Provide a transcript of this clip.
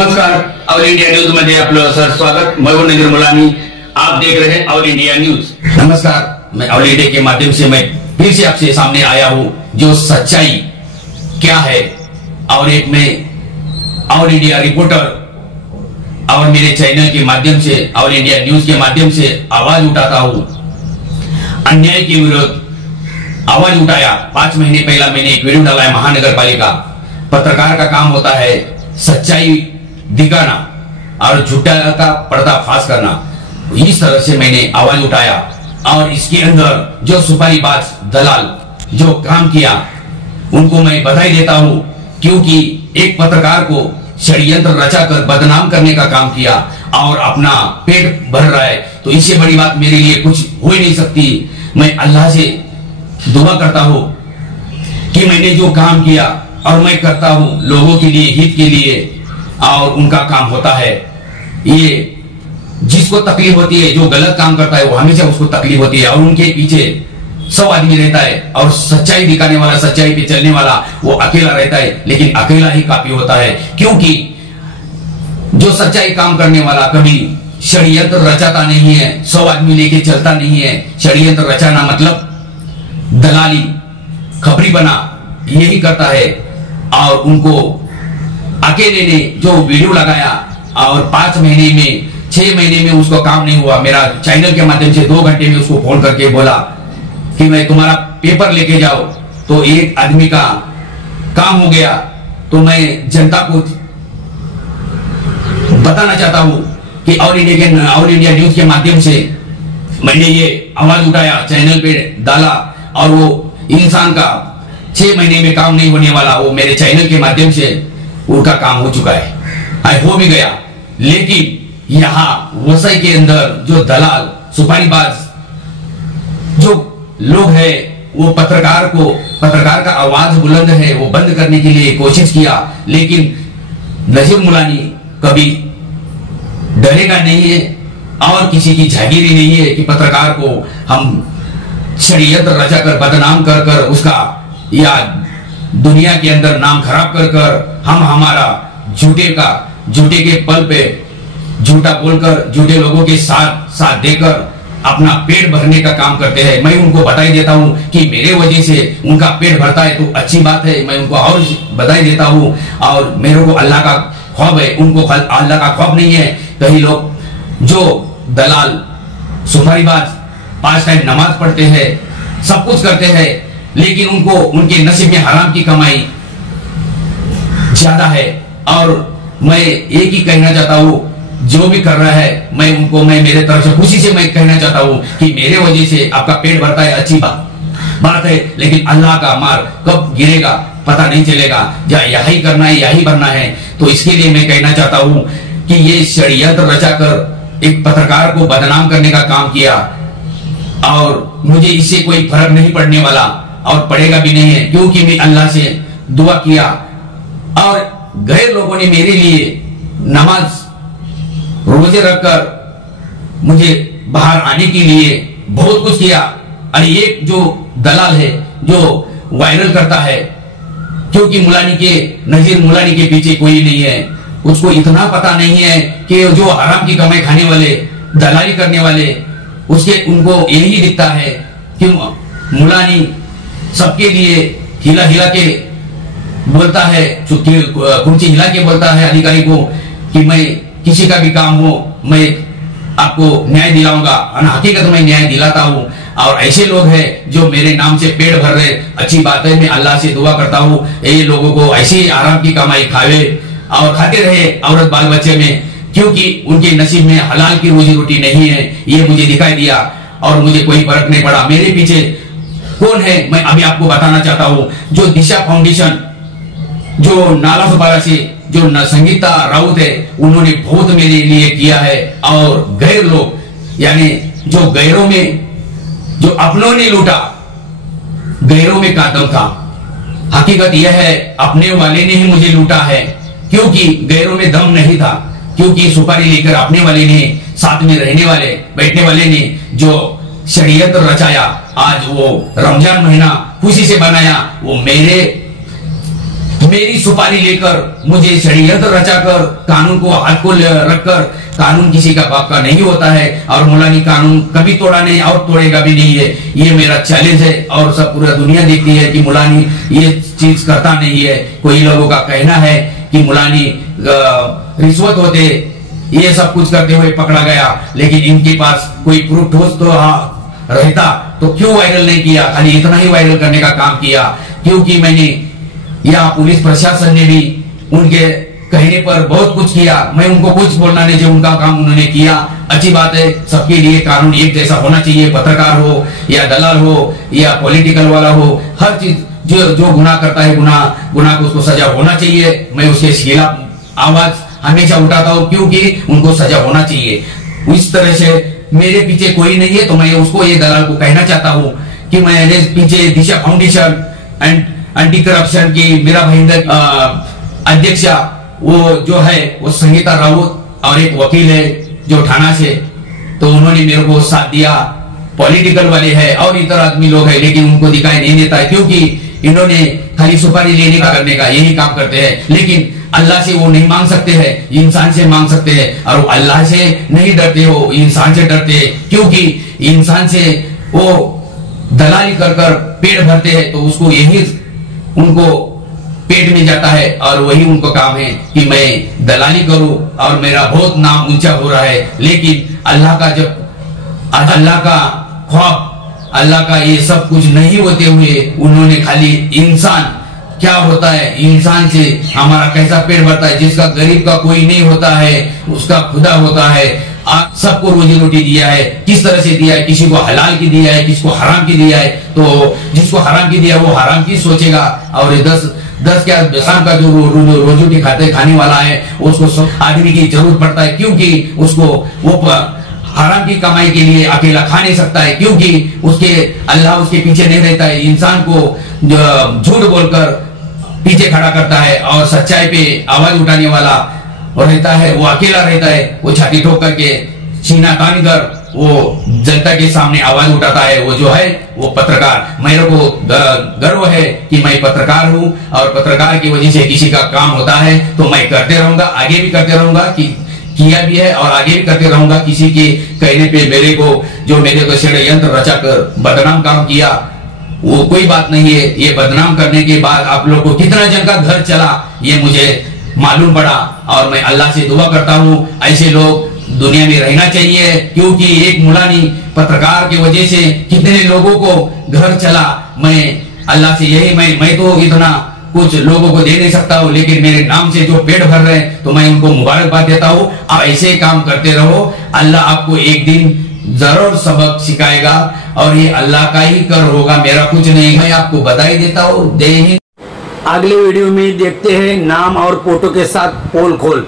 नमस्कार, all India news मध्ये आपलं सर स्वागत। मैं हूं नजीर मुलानी, आप देख रहे हैं ऑल इंडिया न्यूज। नमस्कार, मैं ऑल इंडिया के माध्यम से मैं फिर से आपसे सामने आया हूं जो सच्चाई क्या है, और एक मैं ऑल इंडिया रिपोर्टर और मेरे चैनल के माध्यम से ऑल इंडिया न्यूज के माध्यम से आवाज उठाता हूं। अन्याय के विरुद्ध आवाज उठाया। 5 महीने पहला मैंने एक वीडियो डाला है। महानगर पालिका पत्रकार का काम होता है सच्चाई दिखाना और झूठा का पर्दाफाश करना। इस तरह से मैंने आवाज उठाया और इसके अंदर जो सुपारीबाज दलाल जो काम किया उनको मैं बधाई देता हूं, क्योंकि एक पत्रकार को षड्यंत्र रचाकर बदनाम करने का काम किया और अपना पेट भर रहा है, तो इससे बड़ी बात मेरे लिए कुछ हो ही नहीं सकती। मैं अल्लाह से दुआ करता हूं कि मैंने जो काम किया और मैं करता हूं लोगों के लिए, हित के लिए, और उनका काम होता है। ये जिसको तकलीफ होती है, जो गलत काम करता है वो हमेशा उसको तकलीफ होती है, और उनके पीछे 100 आदमी रहता है और सच्चाई दिखाने वाला, सच्चाई पे चलने वाला वो अकेला रहता है, लेकिन अकेला ही काफी होता है। क्योंकि जो सच्चाई काम करने वाला कभी षड्यंत्र रचाता नहीं है, 100 आदमी लेके चलता नहीं है। षड्यंत्र रचाना मतलब दलाली, खबरी बना, यही करता है। और उनको अकेले ने जो वीडियो लगाया और 5 महीने में, 6 महीने में उसको काम नहीं हुआ। मेरा चैनल के माध्यम से 2 घंटे में उसको फोन करके बोला कि मैं तुम्हारा पेपर लेके जाओ, तो एक आदमी का काम हो गया। तो मैं जनता को बताना चाहता हूं कि ऑल इंडिया न्यूज के माध्यम से मैंने ये आवाज उठाया, चैनल पे डाला, और वो इंसान का 6 महीने में काम नहीं होने वाला वो मेरे चैनल के माध्यम से उनका काम हो चुका है, हो भी गया। लेकिन यहाँ वसई के अंदर जो दलाल, सुपारीबाज जो लोग हैं, वो पत्रकार का आवाज बुलंद है वो बंद करने के लिए कोशिश किया, लेकिन नजीर मुलानी कभी डरेगा नहीं है और किसी की जागीरी नहीं है कि पत्रकार को हम षड्यंत्र रचाकर बदनाम कर कर उसका या दुनिया के अंदर नाम खराब कर कर हम हमारा झूठे के पल पे झूठा बोलकर झूठे लोगों के साथ देकर अपना पेट भरने का काम करते हैं। मैं उनको बधाई देता हूं कि मेरे वजह से उनका पेट भरता है तो अच्छी बात है, मैं उनको और बधाई देता हूं। और मेरे को अल्लाह का ख्वाब है, उनको अल्लाह का ख्वाब नहीं है। कई लोग जो दलाल, सुपारीबाज 5 टाइम नमाज पढ़ते हैं, सब कुछ करते हैं, लेकिन उनको उनके नसीब में हराम की कमाई ज्यादा है। और मैं एक ही कहना चाहता हूं, जो भी कर रहा है मैं मेरे तरफ से खुशी से मैं कहना चाहता हूं कि मेरे वजह से आपका पेट भरता है, अच्छी बात है, लेकिन अल्लाह का मार कब गिरेगा पता नहीं चलेगा। यही करना है, यही भरना है। तो इसके लिए मैं कहना चाहता हूं कि ये षड्यंत्र रचाकर एक पत्रकार को बदनाम करने का काम किया, और मुझे इससे कोई फर्क नहीं पड़ने वाला और पड़ेगा भी नहीं है, क्योंकि मैं अल्लाह से दुआ किया और गैर लोगों ने मेरे लिए नमाज रोजे रखकर मुझे बाहर आने के लिए बहुत कुछ किया। और एक जो दलाल है जो वायरल करता है, क्योंकि नजीर मुलानी के पीछे कोई नहीं है, उसको इतना पता नहीं है कि जो हराम की कमाई खाने वाले, दलाली करने वाले, उनको यही दिखता है कि मुलानी सबके लिए हिला के बोलता है, कुर्सी हिला के बोलता है अधिकारी को कि मैं किसी का भी काम हो मैं आपको न्याय दिलाऊंगा। हकीकत में न्याय दिलाता हूं। और ऐसे लोग हैं जो मेरे नाम से पेट भर रहे, अच्छी बात है, मैं अल्लाह से दुआ करता हूं ये लोगों को ऐसे ही आराम की कमाई खावे और खाते रहे औरत बाल बच्चे में, क्योंकि उनके नसीब में हलाल की रोजी रोटी नहीं है। ये मुझे दिखाई दिया और मुझे कोई फर्क नहीं पड़ा। मेरे पीछे कौन है मैं अभी आपको बताना चाहता हूं। जो दिशा फाउंडेशन, जो नाला सुपारा से जो संगीता राउत है, उन्होंने बहुत मेरे लिए किया है। और गैर लोग, यानी जो गैरों में, जो अपनों ने लूटा, गैरों में का दम था। हकीकत यह है अपने वाले ने ही मुझे लूटा है, क्योंकि गैरों में दम नहीं था। क्योंकि सुपारी लेकर अपने वाले ने, साथ में रहने वाले, बैठने वाले ने जो षड्यंत्र रचाया, आज वो रमजान महीना खुशी से बनाया, वो मेरी सुपारी लेकर, मुझे षड्यंत्र रचाकर, कानून को हाथ को रखकर, कानून किसी का बाप का नहीं होता है और मुलानी कानून कभी तोड़ा नहीं और तोड़ेगा भी नहीं है। ये मेरा चैलेंज है और सब पूरा दुनिया देखती है कि मुलानी ये चीज करता नहीं है। कोई लोगों का कहना है कि मुलानी रिश्वत होते, ये सब कुछ करते हुए पकड़ा गया, लेकिन इनके पास कोई प्रूफ ठोस तो रहता तो क्यों वायरल नहीं किया, खाली इतना ही वायरल करने का काम किया। क्योंकि मैंने या पुलिस प्रशासन ने भी उनके कहने पर बहुत कुछ किया, मैं उनको कुछ बोलना नहीं, जो उनका काम उन्होंने किया। अच्छी बात है, सबके लिए कानून एक जैसा होना चाहिए, पत्रकार हो या दलाल हो या पॉलिटिकल वाला हो, हर चीज जो गुनाह करता है गुनाह को उसको सजा होना चाहिए। मैं उसके खिलाफ आवाज हमेशा उठाता हूँ क्योंकि उनको सजा होना चाहिए। इस तरह से मेरे पीछे कोई नहीं है, तो मैं उसको ये दलाल को कहना चाहता हूँ कि मेरे पीछे दिशा फाउंडेशन एंड एंटी करप्शन की मेरा भाईंदर अध्यक्षा वो जो है वो संगीता राउत और एक वकील है जो थाना से, तो उन्होंने मेरे को साथ दिया। पॉलिटिकल वाले हैं और इतर आदमी लोग हैं, लेकिन उनको दिखाई नहीं देता है क्योंकि इन्होंने खाली सुपारी लेने का करने का यही काम करते हैं। लेकिन अल्लाह से वो नहीं मांग सकते हैं, इंसान से मांग सकते हैं, और अल्लाह से नहीं डरते हो, इंसान से डरते हैं। क्योंकि इंसान से वो दलाली कर कर पेट भरते हैं, तो उसको यही उनको पेट में जाता है और वही उनको काम है कि मैं दलाली करूं और मेरा बहुत नाम ऊंचा हो रहा है। लेकिन अल्लाह का अल्लाह का ख्वाब, अल्लाह का ये सब कुछ नहीं होते हुए उन्होंने खाली इंसान क्या होता है, इंसान से हमारा कैसा पेट भरता है, जिसका गरीब का कोई नहीं होता है उसका खुदा होता है। सबको रोजी रोटी दिया है, किस तरह से दिया है, किसी को हलाल की दिया है, किसी को हराम की दिया है। तो जिसको हराम की दिया वो हराम की सोचेगा, और 10 क्या शाम का जो रोजी रोटी खाने वाला है उसको आदमी की जरूरत पड़ता है, क्योंकि उसको वो हराम की कमाई के लिए अकेला खा नहीं सकता है, क्योंकि उसके अल्लाह उसके पीछे नहीं रहता है। इंसान को झूठ बोलकर पीछे खड़ा करता है और सच्चाई पे आवाज उठाने वाला रहता है, वो अकेला रहता है। वो छाती ठोक करके सीना तान कर वो जनता के सामने आवाज उठाता है, वो जो है वो पत्रकार। मेरे को गर्व है कि मैं पत्रकार हूँ, और पत्रकार की वजह से किसी का काम होता है तो मैं करते रहूंगा, आगे भी करते रहूंगा, किया भी है और आगे भी करते रहूंगा। किसी के कहने पे मेरे को षड्यंत्र रचाकर बदनाम काम किया, वो कोई बात नहीं है। ये बदनाम करने के बाद आप लोग को कितना जन का घर चला ये मुझे मालूम पड़ा, और मैं अल्लाह से दुआ करता हूँ ऐसे लोग दुनिया में रहना चाहिए, क्योंकि एक मुलानी पत्रकार की वजह से कितने लोगों को घर चला। मैं अल्लाह से यही मैं तो इतना कुछ लोगों को दे नहीं सकता हूँ, लेकिन मेरे नाम से जो पेट भर रहे हैं तो मैं उनको मुबारकबाद देता हूँ। आप ऐसे काम करते रहो, अल्लाह आपको एक दिन जरूर सबक सिखाएगा, और ये अल्लाह का ही कर होगा, मेरा कुछ नहीं। मैं आपको बधाई देता हूँ। जय हिंद। अगले वीडियो में देखते हैं नाम और फोटो के साथ पोल खोल।